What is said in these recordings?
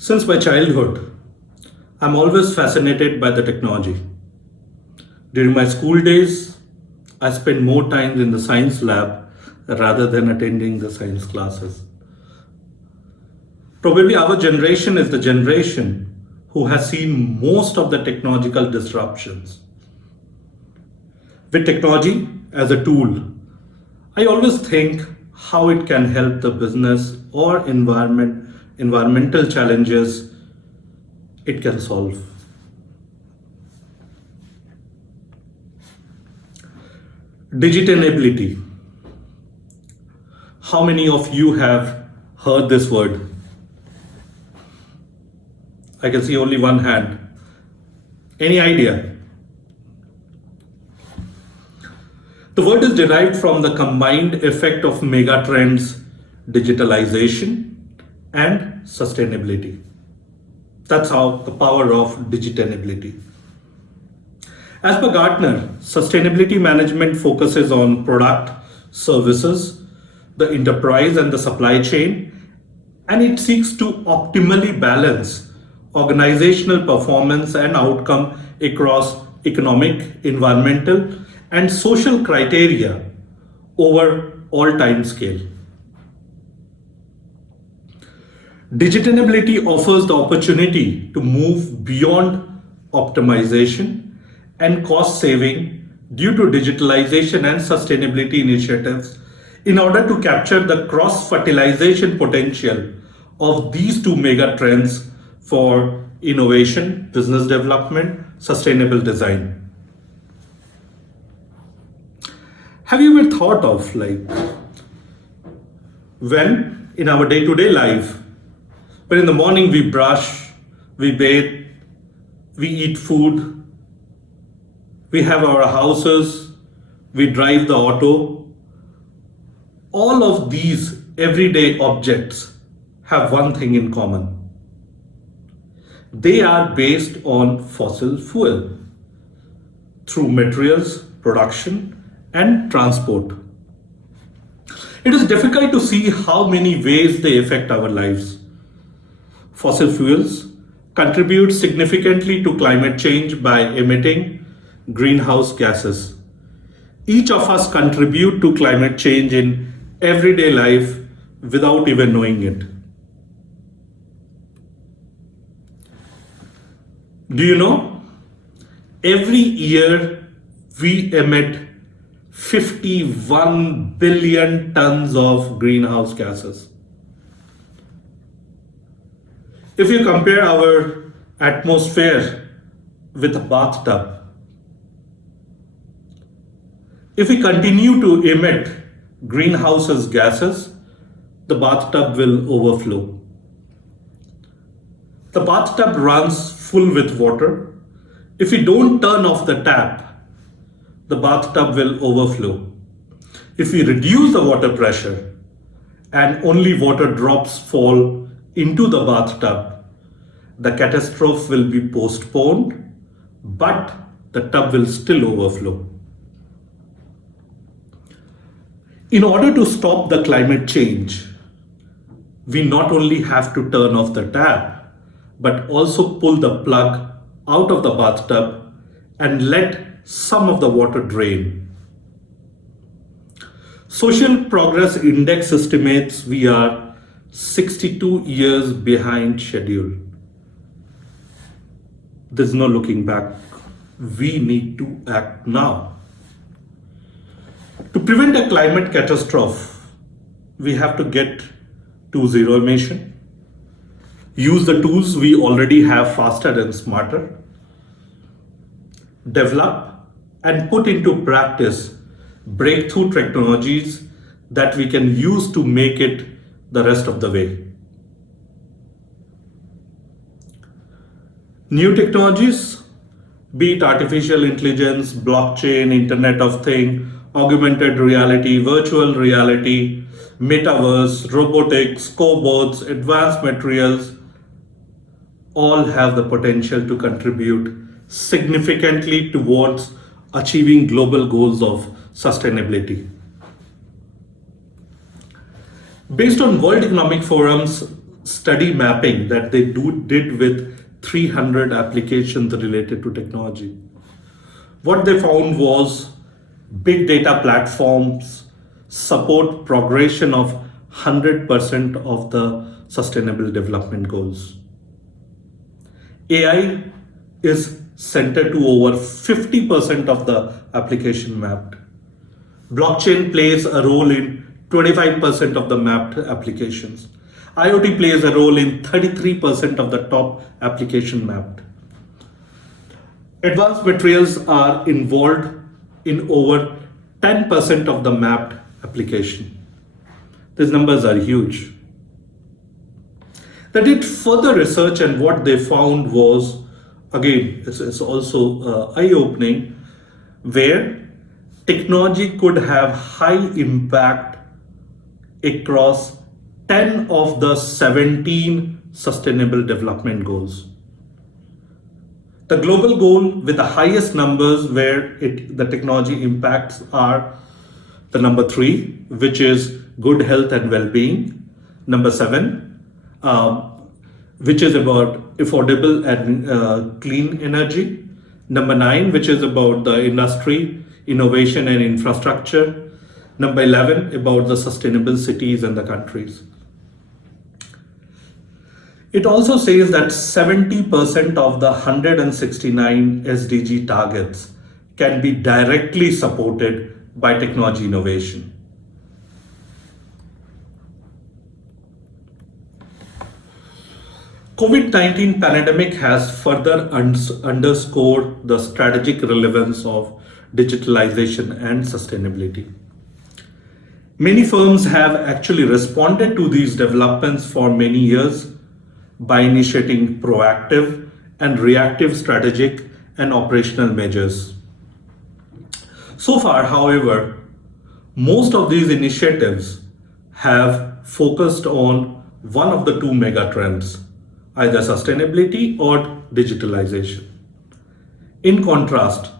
Since my childhood, I'm always fascinated by the technology. During my school days, I spent more time in the science lab rather than attending the science classes. Probably our generation is the generation who has seen most of the technological disruptions. With technology as a tool, I always think how it can help the business or environmental challenges it can solve. Digitainability. How many of you have heard this word? I can see only one hand. Any idea? The word is derived from the combined effect of megatrends, digitalization, and sustainability. That's how the power of digitainability. As per Gartner, sustainability management focuses on product, services, the enterprise, and the supply chain, and it seeks to optimally balance organizational performance and outcome across economic, environmental, and social criteria over all time scale. Digitainability offers the opportunity to move beyond optimization and cost saving due to digitalization and sustainability initiatives in order to capture the cross-fertilization potential of these two mega trends for innovation, business development, sustainable design. Have you ever thought of when in our day-to-day life, when in the morning we brush, we bathe, we eat food, we have our houses, we drive the auto, all of these everyday objects have one thing in common. They are based on fossil fuel through materials, production, and transport. It is difficult to see how many ways they affect our lives. Fossil fuels contribute significantly to climate change by emitting greenhouse gases. Each of us contribute to climate change in everyday life without even knowing it. Do you know? Every year we emit 51 billion tons of greenhouse gases. If you compare our atmosphere with a bathtub, if we continue to emit greenhouse gases, the bathtub will overflow. The bathtub runs full with water. If we don't turn off the tap, the bathtub will overflow. If we reduce the water pressure and only water drops fall into the bathtub, the catastrophe will be postponed, but the tub will still overflow. In order to stop the climate change, we not only have to turn off the tap, but also pull the plug out of the bathtub and let some of the water drain. Social Progress Index estimates we are 62 years behind schedule. There's no looking back. We need to act now. To prevent a climate catastrophe, we have to get to zero emission, use the tools we already have faster and smarter, develop and put into practice breakthrough technologies that we can use to make it the rest of the way. New technologies, be it artificial intelligence, blockchain, Internet of Things, augmented reality, virtual reality, metaverse, robotics, cobots, advanced materials, all have the potential to contribute significantly towards achieving global goals of sustainability. Based on World Economic Forum's study mapping that they did with 300 applications related to technology. What they found was big data platforms support progression of 100% of the sustainable development goals. AI is centered to over 50% of the application mapped. Blockchain plays a role in 25% of the mapped applications. IoT plays a role in 33% of the top application mapped. Advanced materials are involved in over 10% of the mapped application. These numbers are huge. They did further research, and what they found was, again, it's also eye-opening, where technology could have high impact across 10 of the 17 sustainable development goals. The global goal with the highest numbers where the technology impacts are the number 3, which is good health and well-being. Number 7, which is about affordable and clean energy. Number 9, which is about the industry, innovation and infrastructure. Number 11, about the sustainable cities and the countries. It also says that 70% of the 169 SDG targets can be directly supported by technology innovation. COVID-19 pandemic has further underscored the strategic relevance of digitalization and sustainability. Many firms have actually responded to these developments for many years by initiating proactive and reactive strategic and operational measures. So far, however, most of these initiatives have focused on one of the two megatrends, either sustainability or digitalization. In contrast,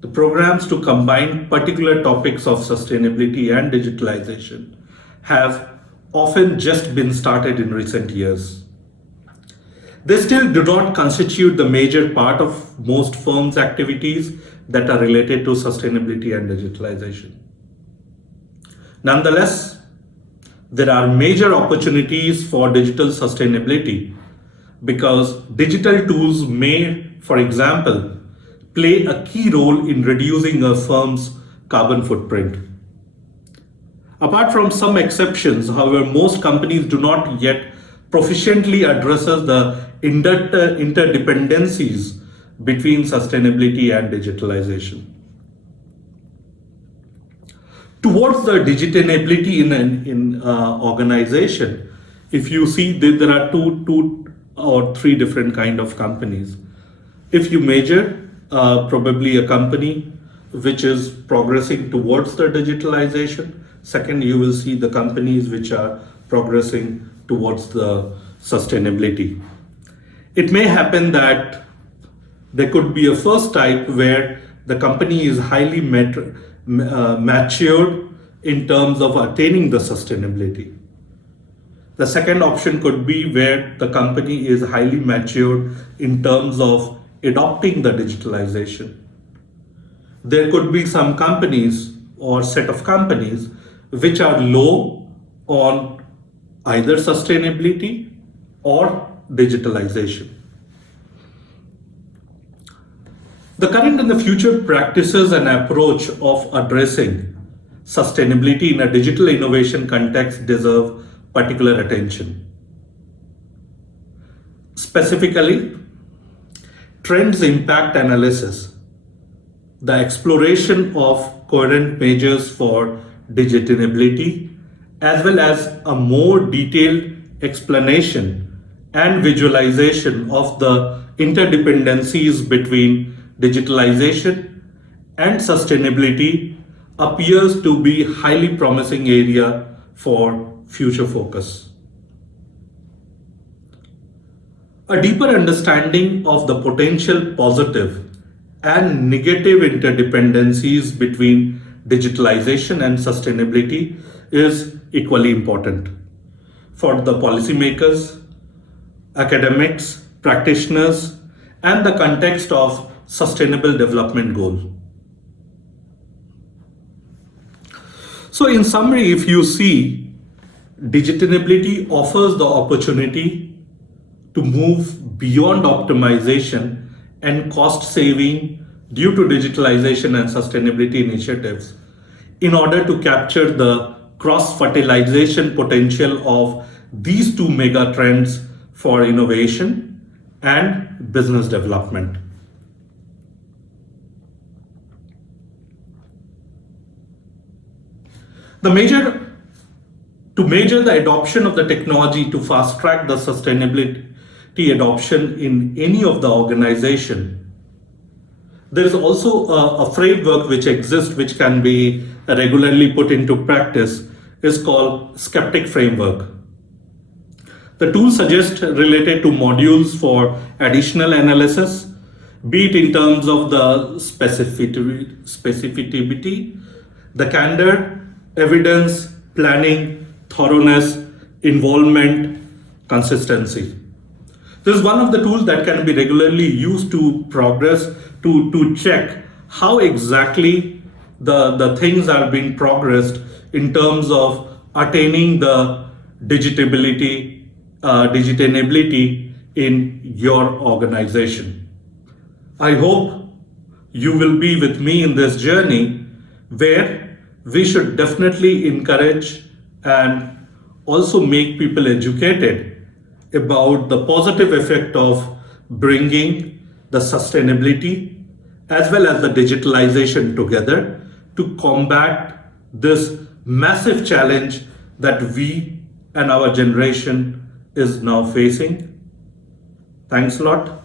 the programs to combine particular topics of sustainability and digitalization have often just been started in recent years. They still do not constitute the major part of most firms' activities that are related to sustainability and digitalization. Nonetheless, there are major opportunities for digital sustainability because digital tools may, for example, play a key role in reducing a firm's carbon footprint. Apart from some exceptions, however, most companies do not yet proficiently address the interdependencies between sustainability and digitalization. Towards the digitainability in an organization, if you see that there are two or three different kind of companies. If you measure probably a company which is progressing towards the digitalization, second, you will see the companies which are progressing towards the sustainability. It may happen that there could be a first type where the company is highly matured in terms of attaining the sustainability. The second option could be where the company is highly matured in terms of adopting the digitalization. There could be some companies or set of companies which are low on either sustainability or digitalization. The current and the future practices and approach of addressing sustainability in a digital innovation context deserve particular attention. Specifically, trends impact analysis, the exploration of coherent measures for digitainability, as well as a more detailed explanation and visualization of the interdependencies between digitalization and sustainability appears to be a highly promising area for future focus. A deeper understanding of the potential positive and negative interdependencies between digitalization and sustainability is equally important. for the policymakers, academics, practitioners, and the context of sustainable development goal. So in summary, if you see, Digitainability offers the opportunity to move beyond optimization and cost saving due to digitalization and sustainability initiatives in order to capture the cross-fertilization potential of these two mega trends for innovation and business development. To measure the adoption of the technology to fast track the sustainability adoption in any of the organization, there is also a framework which exists which can be regularly put into practice, is called skeptic framework. The tool suggests related to modules for additional analysis, be it in terms of the specificity, the candor, evidence, planning, thoroughness, involvement, consistency. This is one of the tools that can be regularly used to progress, to check how exactly the things are being progressed in terms of attaining the digitainability in your organization. I hope you will be with me in this journey where we should definitely encourage and also make people educated about the positive effect of bringing the sustainability as well as the digitalization together to combat this massive challenge that we and our generation is now facing. Thanks a lot.